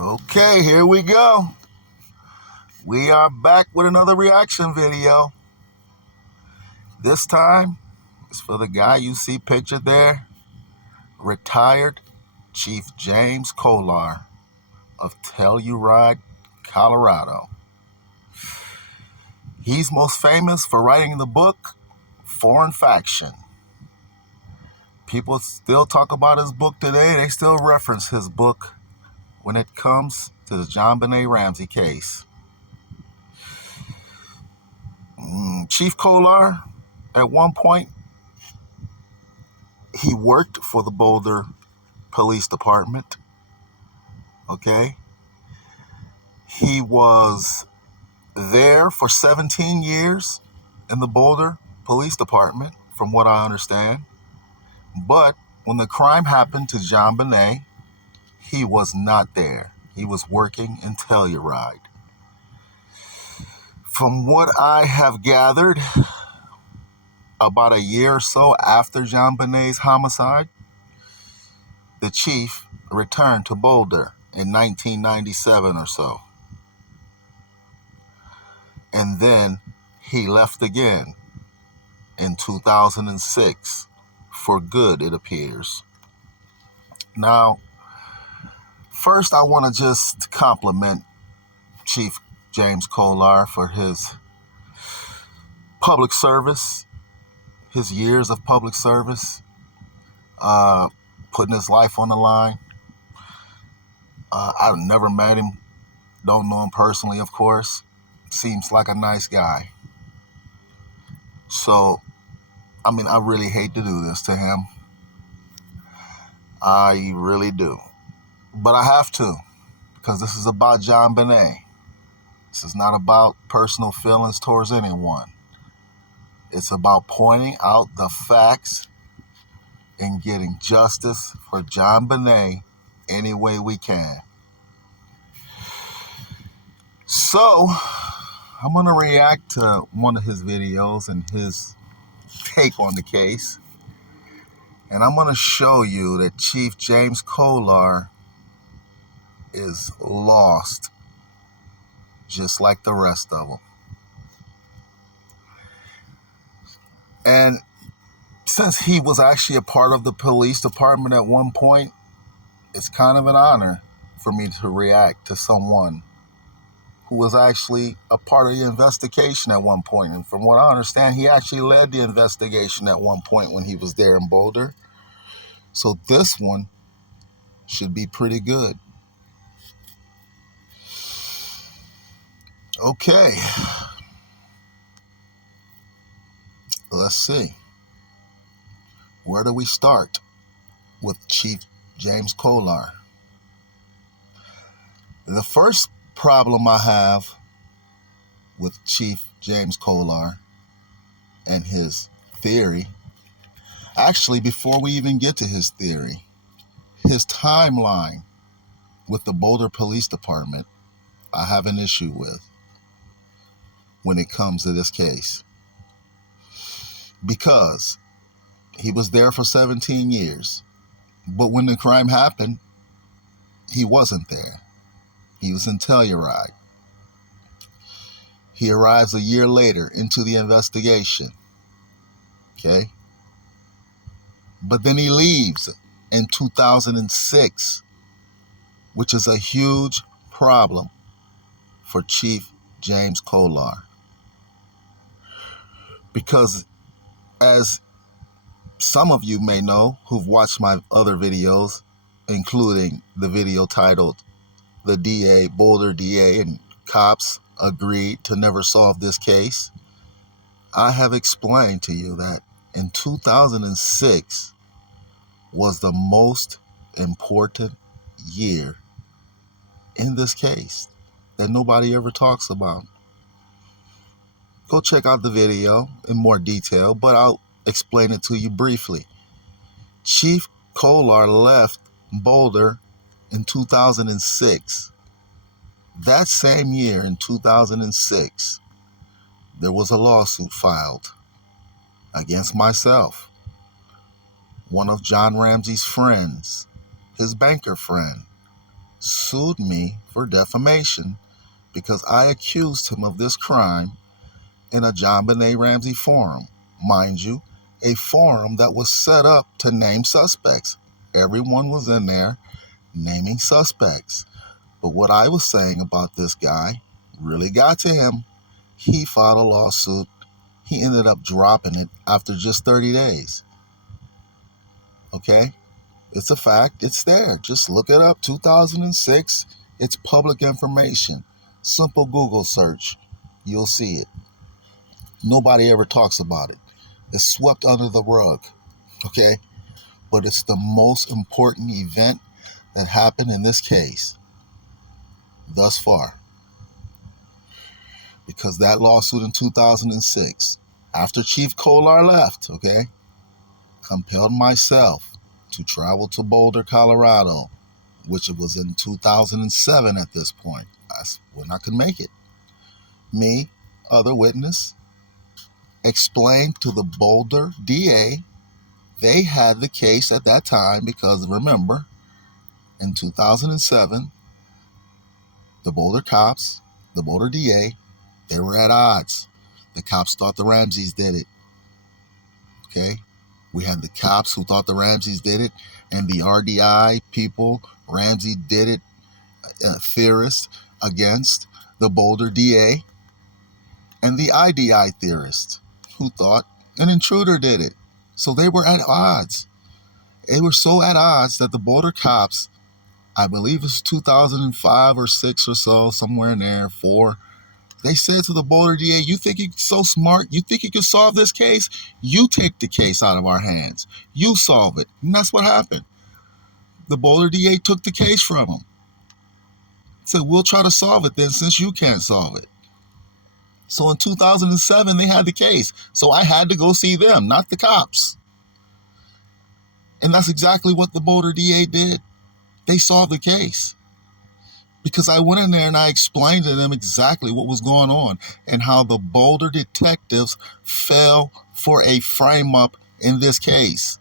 Okay, here we go. We are back with another reaction video. This time, it's for the guy you see pictured there, retired Chief James Kolar of Telluride, Colorado. He's most famous for writing the book, Foreign Faction. People still talk about his book today. They still reference his book when it comes to the JonBenet Ramsey case. Chief Kolar, at one point, he worked for the Boulder Police Department, okay? He was there for 17 years in the Boulder Police Department, from what I understand. But when the crime happened to JonBenet, he was not there. He was working in Telluride. From what I have gathered, about a year or so after JonBenet's homicide, the chief returned to Boulder in 1997 or so. And then he left again in 2006, for good, it appears. Now, first I want to just compliment Chief James Kolar for his public service, his years of public service, putting his life on the line. I've never met him, don't know him personally, of course. Seems like a nice guy. So, I really hate to do this to him. I really do. But I have to, because this is about JonBenet. This is not about personal feelings towards anyone. It's about pointing out the facts and getting justice for JonBenet any way we can. So, I'm going to react to one of his videos and his take on the case. And I'm going to show you that Chief James Kolar is lost, just like the rest of them. And since he was actually a part of the police department at one point, it's kind of an honor for me to react to someone who was actually a part of the investigation at one point. And from what I understand, he actually led the investigation at one point when he was there in Boulder. So this one should be pretty good. Okay. Let's see. Where do we start with Chief James Kolar? The first problem I have with Chief James Kolar and his theory, actually, before we even get to his theory, his timeline with the Boulder Police Department, I have an issue with when it comes to this case. Because he was there for 17 years, but when the crime happened, he wasn't there. He was in Telluride. He arrives a year later into the investigation, okay? But then he leaves in 2006, which is a huge problem for Chief James Kolar. Because as some of you may know who've watched my other videos, including the video titled "The DA, Boulder DA and Cops Agreed to Never Solve This Case," I have explained to you that in 2006 was the most important year in this case that nobody ever talks about. Go check out the video in more detail, but I'll explain it to you briefly. Chief Kolar left Boulder in 2006. That same year, in 2006, there was a lawsuit filed against myself, one of John Ramsey's friends, his banker friend, sued me for defamation because I accused him of this crime in a JonBenet Ramsey forum. Mind you, a forum that was set up to name suspects. Everyone was in there naming suspects. But what I was saying about this guy really got to him. He filed a lawsuit. He ended up dropping it after just 30 days. Okay? It's a fact. It's there. Just look it up. 2006. It's public information. Simple Google search. You'll see it. Nobody ever talks about it. It's swept under the rug. Okay? But it's the most important event that happened in this case thus far. Because that lawsuit in 2006, after Chief Kolar left, okay, compelled myself to travel to Boulder, Colorado, which it was in 2007 at this point. That's when I could make it. Me, other witness, explained to the Boulder DA they had the case at that time because, remember, in 2007, the Boulder cops, the Boulder DA, they were at odds. The cops thought the Ramseys did it. Okay? We had the cops who thought the Ramseys did it, and the RDI people, Ramsey did it, theorists against the Boulder DA, and the IDI theorists who thought an intruder did it. So they were at odds. They were so at odds that the Boulder cops, I believe it's 2005 or 6 or so, somewhere in there, 4, they said to the Boulder DA, you think you're so smart? You think you can solve this case? You take the case out of our hands. You solve it. And that's what happened. The Boulder DA took the case from him. Said, we'll try to solve it then since you can't solve it. So in 2007, they had the case. So I had to go see them, not the cops. And that's exactly what the Boulder DA did. They solved the case. Because I went in there and I explained to them exactly what was going on and how the Boulder detectives fell for a frame-up in this case.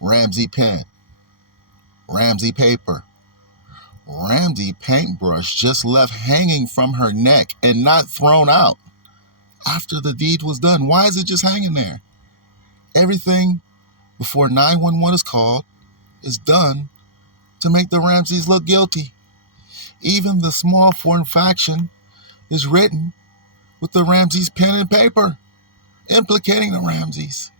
Ramsey pen, Ramsey paper, Ramsey paintbrush just left hanging from her neck and not thrown out after the deed was done. Why is it just hanging there? Everything before 911 is called is done to make the Ramseys look guilty. Even the small foreign faction is written with the Ramseys pen and paper, implicating the Ramseys.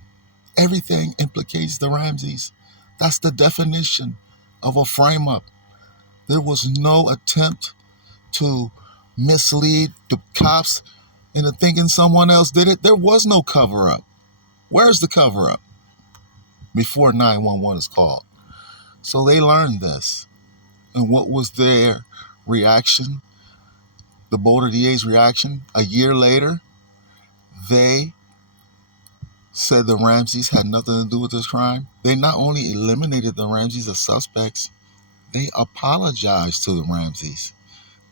Everything implicates the Ramseys. That's the definition of a frame-up. There was no attempt to mislead the cops into thinking someone else did it. There was no cover-up. Where's the cover-up? Before 911 is called. So they learned this. And what was their reaction? The Boulder DA's reaction? A year later, they said the Ramseys had nothing to do with this crime. They not only eliminated the Ramseys as suspects, they apologized to the Ramseys.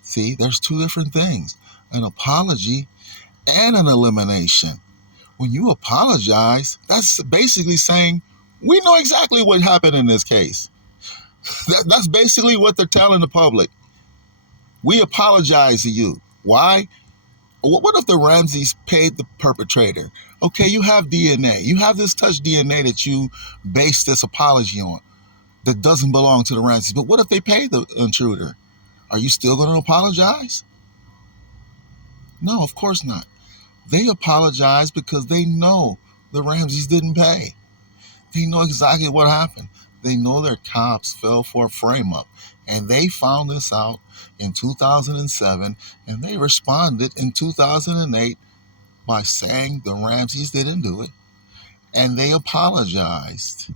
See, there's two different things. An apology and an elimination. When you apologize, that's basically saying, we know exactly what happened in this case. That's basically what they're telling the public. We apologize to you. Why? What if the Ramseys paid the perpetrator? Okay, you have DNA. You have this touch DNA that you base this apology on that doesn't belong to the Ramseys. But what if they paid the intruder? Are you still going to apologize? No, of course not. They apologize because they know the Ramseys didn't pay. They know exactly what happened. They know their cops fell for a frame-up. And they found this out in 2007, and they responded in 2008 by saying the Ramseys didn't do it, and they apologized.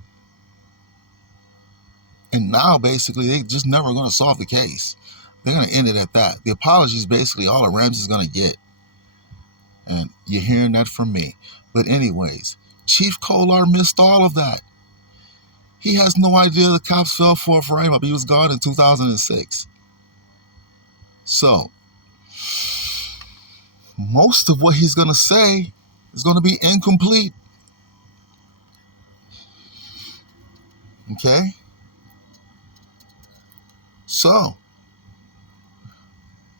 And now, basically, they're just never going to solve the case. They're going to end it at that. The apology is basically all the Ramseys going to get. And you're hearing that from me. But anyways, Chief Kolar missed all of that. He has no idea the cops fell for a frame-up. He was gone in 2006. So, most of what he's going to say is going to be incomplete. Okay? So,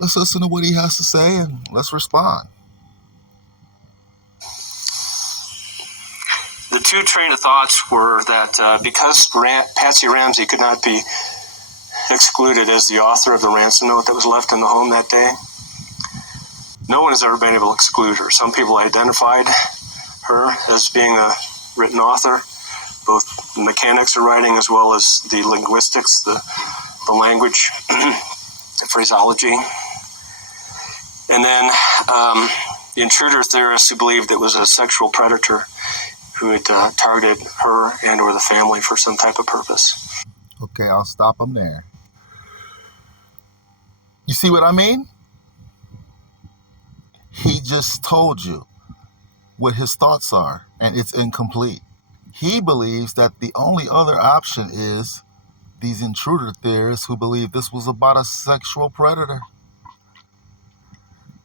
Let's listen to what he has to say and let's respond. The two train of thoughts were that because Patsy Ramsey could not be excluded as the author of the ransom note that was left in the home that day, no one has ever been able to exclude her. Some people identified her as being a written author, both the mechanics of writing as well as the linguistics, the language, the phraseology. And then the intruder theorists who believed it was a sexual predator who had targeted her and or the family for some type of purpose. Okay, I'll stop him there. You see what I mean? He just told you what his thoughts are, and it's incomplete. He believes that the only other option is these intruder theorists who believe this was about a sexual predator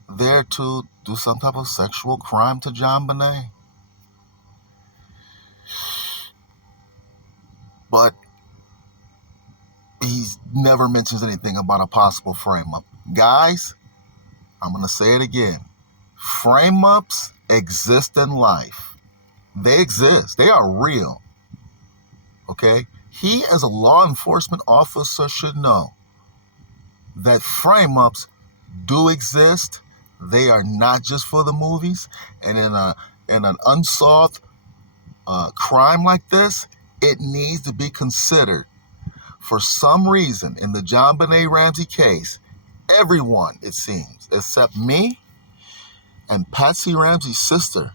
there to do some type of sexual crime to JonBenet. But he never mentions anything about a possible frame-up. Guys, I'm going to say it again. Frame-ups exist in life. They exist. They are real. Okay? He, as a law enforcement officer, should know that frame-ups do exist. They are not just for the movies. And in an unsolved crime like this, it needs to be considered. For some reason, in the JonBenet Ramsey case, everyone, it seems, except me and Patsy Ramsey's sister,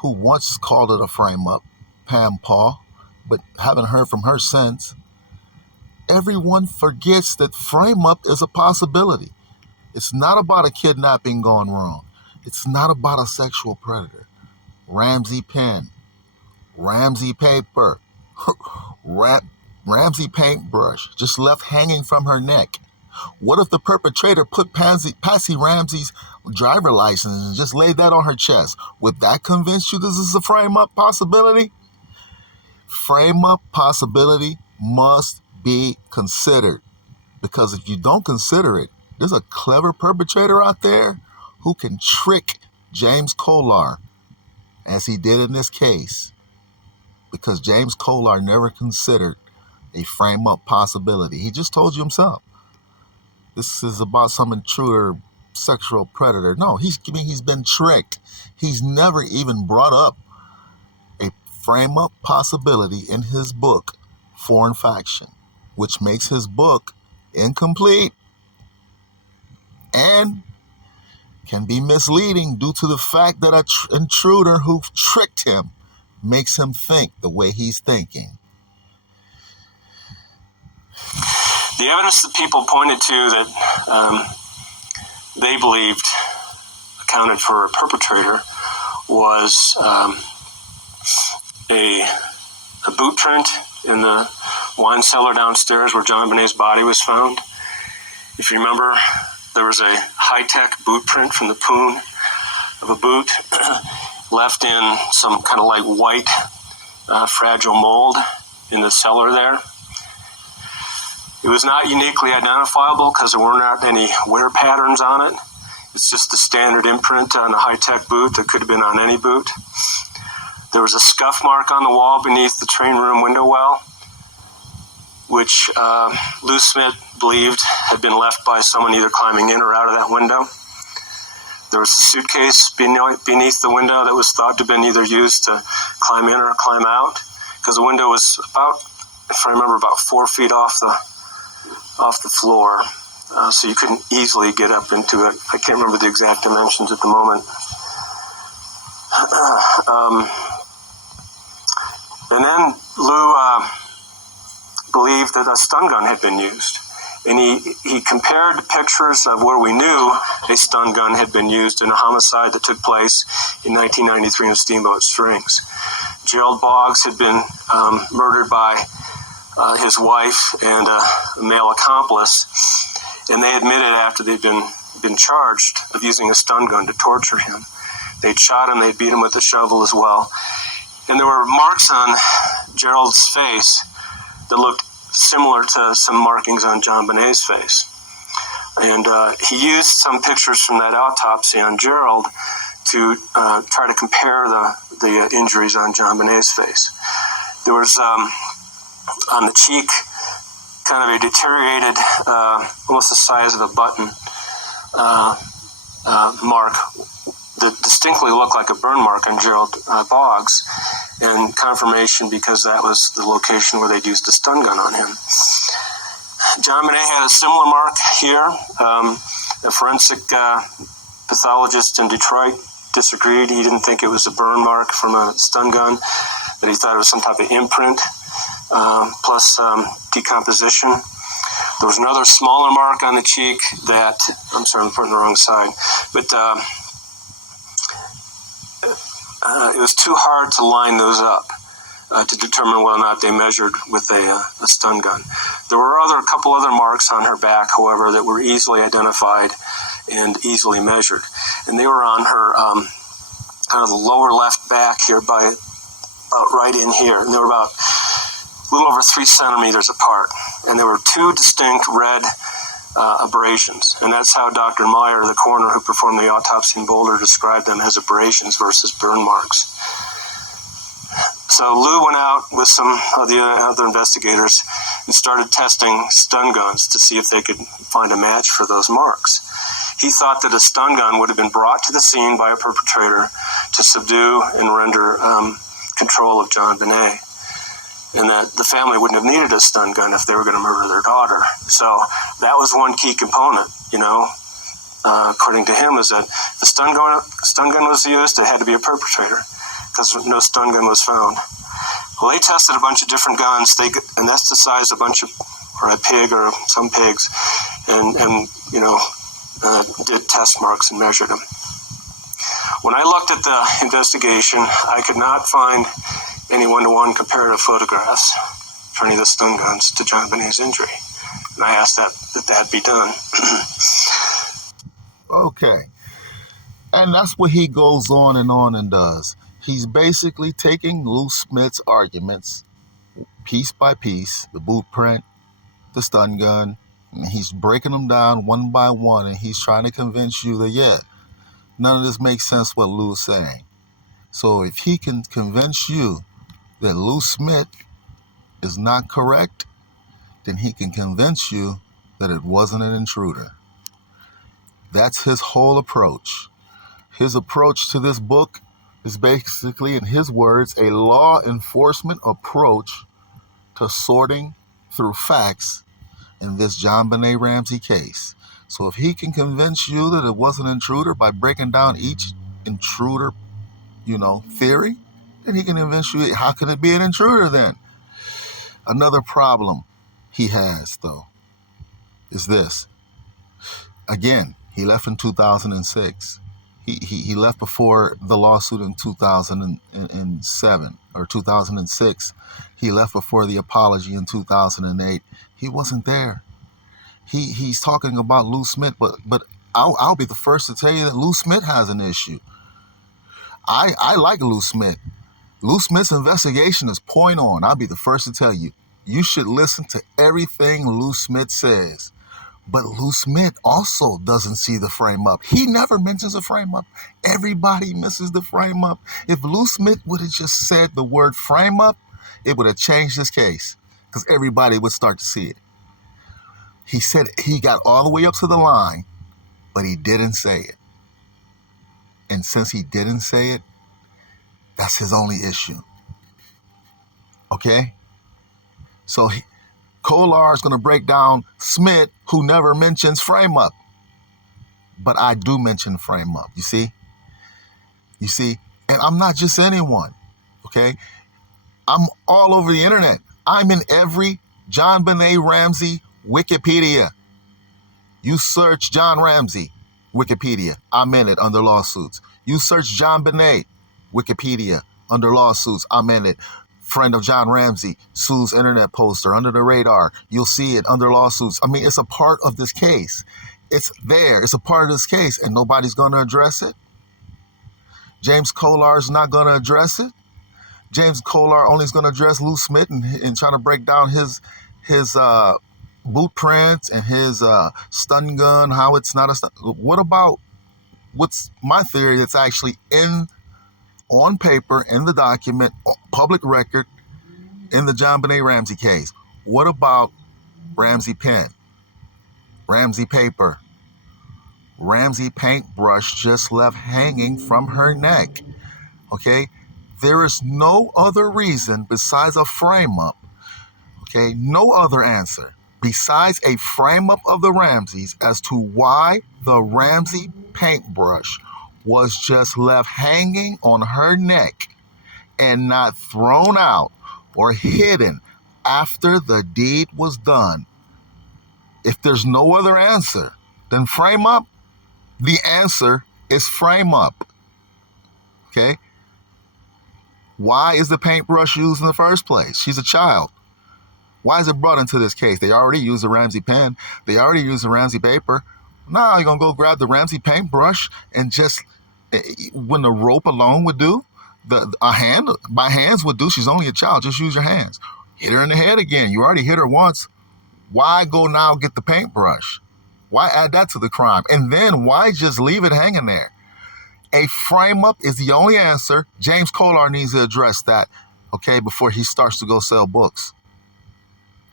who once called it a frame-up, Pam Paul, but haven't heard from her since, everyone forgets that frame-up is a possibility. It's not about a kidnapping gone wrong. It's not about a sexual predator. Ramsey pen, Ramsey paper, Ramsey paintbrush just left hanging from her neck. What if the perpetrator put Patsy Ramsey's driver license and just laid that on her chest? Would that convince you this is a frame-up possibility? Frame-up possibility must be considered, because if you don't consider it, there's a clever perpetrator out there who can trick James Kolar, as he did in this case, because James Kolar never considered a frame-up possibility. He just told you himself. This is about some intruder, sexual predator. No, he's been tricked. He's never even brought up a frame-up possibility in his book, Foreign Faction, which makes his book incomplete and can be misleading due to the fact that an intruder who tricked him makes him think the way he's thinking. The evidence that people pointed to that they believed accounted for a perpetrator was a boot print in the wine cellar downstairs where JonBenet's body was found. If you remember, there was a high-tech boot print from the poon of a boot left in some kind of like white fragile mold in the cellar there. It was not uniquely identifiable because there were not any wear patterns on it. It's just the standard imprint on a high-tech boot that could have been on any boot. There was a scuff mark on the wall beneath the train room window well, which Lou Smith believed had been left by someone either climbing in or out of that window. There was a suitcase beneath the window that was thought to have been either used to climb in or climb out, because the window was about, if I remember, about 4 feet off the floor, so you couldn't easily get up into it. I can't remember the exact dimensions at the moment. And then Lou believed that a stun gun had been used. And he compared pictures of where we knew a stun gun had been used in a homicide that took place in 1993 in Steamboat Springs. Gerald Boggs had been murdered by his wife and a male accomplice, and they admitted after they'd been charged of using a stun gun to torture him. They'd shot him, they'd beat him with a shovel as well. And there were marks on Gerald's face that looked similar to some markings on JonBenet's face. And he used some pictures from that autopsy on Gerald to try to compare the injuries on JonBenet's face. There was on the cheek kind of a deteriorated, almost the size of a button mark that distinctly looked like a burn mark on Gerald Boggs, and confirmation because that was the location where they'd used a stun gun on him. JonBenet had a similar mark here. A forensic pathologist in Detroit disagreed. He didn't think it was a burn mark from a stun gun, but he thought it was some type of imprint plus decomposition. There was another smaller mark on the cheek that, I'm sorry, I'm putting the wrong side, but it was too hard to line those up to determine whether or not they measured with a stun gun. There were a couple other marks on her back, however, that were easily identified and easily measured. And they were on her kind of the lower left back here by about right in here. And they were about a little over 3 centimeters apart. And there were 2 distinct red abrasions. And that's how Dr. Meyer, the coroner who performed the autopsy in Boulder, described them as abrasions versus burn marks. So Lou went out with some of the other investigators and started testing stun guns to see if they could find a match for those marks. He thought that a stun gun would have been brought to the scene by a perpetrator to subdue and render control of JonBenet, and that the family wouldn't have needed a stun gun if they were going to murder their daughter. So that was one key component, according to him, is that the stun gun was used, it had to be a perpetrator, because no stun gun was found. Well, they tested a bunch of different guns. They anesthetized a bunch of, or a pig or some pigs, and did test marks and measured them. When I looked at the investigation, I could not find any one-to-one comparative photographs for any of the stun guns to JonBenet's injury. And I asked that be done. Okay. And that's what he goes on and does. He's basically taking Lou Smith's arguments piece by piece, the boot print, the stun gun, and he's breaking them down one by one, and he's trying to convince you that, none of this makes sense what Lou's saying. So if he can convince you that Lou Smith is not correct, then he can convince you that it wasn't an intruder. That's his whole approach. His approach to this book is basically, in his words, a law enforcement approach to sorting through facts in this JonBenet Ramsey case. So if he can convince you that it was an intruder by breaking down each intruder, theory, then he can convince you, how can it be an intruder then? Another problem he has, though, is this. Again, he left in 2006. He left before the lawsuit in 2007 or 2006. He left before the apology in 2008. He wasn't there. He's talking about Lou Smith, but I'll be the first to tell you that Lou Smith has an issue. I like Lou Smith. Lou Smith's investigation is point on. I'll be the first to tell you. You should listen to everything Lou Smith says. But Lou Smith also doesn't see the frame up. He never mentions a frame up. Everybody misses the frame up. If Lou Smith would have just said the word frame up, it would have changed this case because everybody would start to see it. He said he got all the way up to the line, but he didn't say it. And since he didn't say it, that's his only issue. Okay? So Kolar is going to break down Smith, who never mentions frame up. But I do mention frame up, you see? And I'm not just anyone, okay? I'm all over the internet. I'm in every JonBenet Ramsey Wikipedia. You search John Ramsey Wikipedia, I'm in it under lawsuits. You search JonBenet Wikipedia under lawsuits, I'm in it. Friend of John Ramsey sues internet poster under the radar. You'll see it under lawsuits. I mean, it's a part of this case. It's there. It's a part of this case, and nobody's going to address it. James Kolar is not going to address it. James Kolar only is going to address Lou Smith and try to break down his boot prints and his stun gun, how it's not a stun. What about what's my theory that's actually on paper, in the document, public record, in the JonBenet Ramsey case? What about Ramsey pen, Ramsey paper, Ramsey paintbrush just left hanging from her neck? Okay, there is no other reason besides a frame up. Okay, no other answer besides a frame up of the Ramseys as to why the Ramsey paintbrush was just left hanging on her neck and not thrown out or hidden after the deed was done. If there's no other answer, then frame up. The answer is frame up. Okay? Why is the paintbrush used in the first place? She's a child. Why is it brought into this case? They already used the Ramsey pen. They already used the Ramsey paper. Now you're going to go grab the Ramsey paintbrush and just, when the rope alone would do, by hands would do. She's only a child. Just use your hands. Hit her in the head again. You already hit her once. Why go now get the paintbrush? Why add that to the crime? And then why just leave it hanging there? A frame up is the only answer. James Kolar needs to address that, okay, before he starts to go sell books.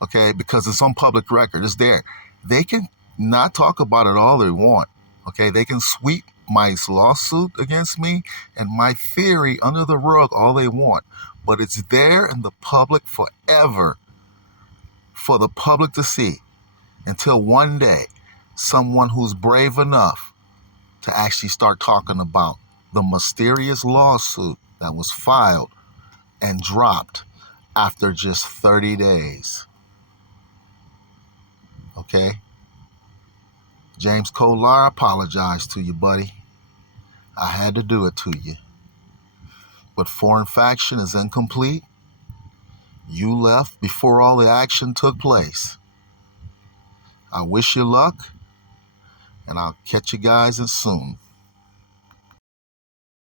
Okay, because it's on public record. It's there. They can not talk about it all they want. Okay, they can sweep my lawsuit against me and my theory under the rug all they want. But it's there in the public forever for the public to see until one day someone who's brave enough to actually start talking about the mysterious lawsuit that was filed and dropped after just 30 days. Okay? James Kolar, I apologize to you, buddy. I had to do it to you. But foreign faction is incomplete. You left before all the action took place. I wish you luck, and I'll catch you guys soon.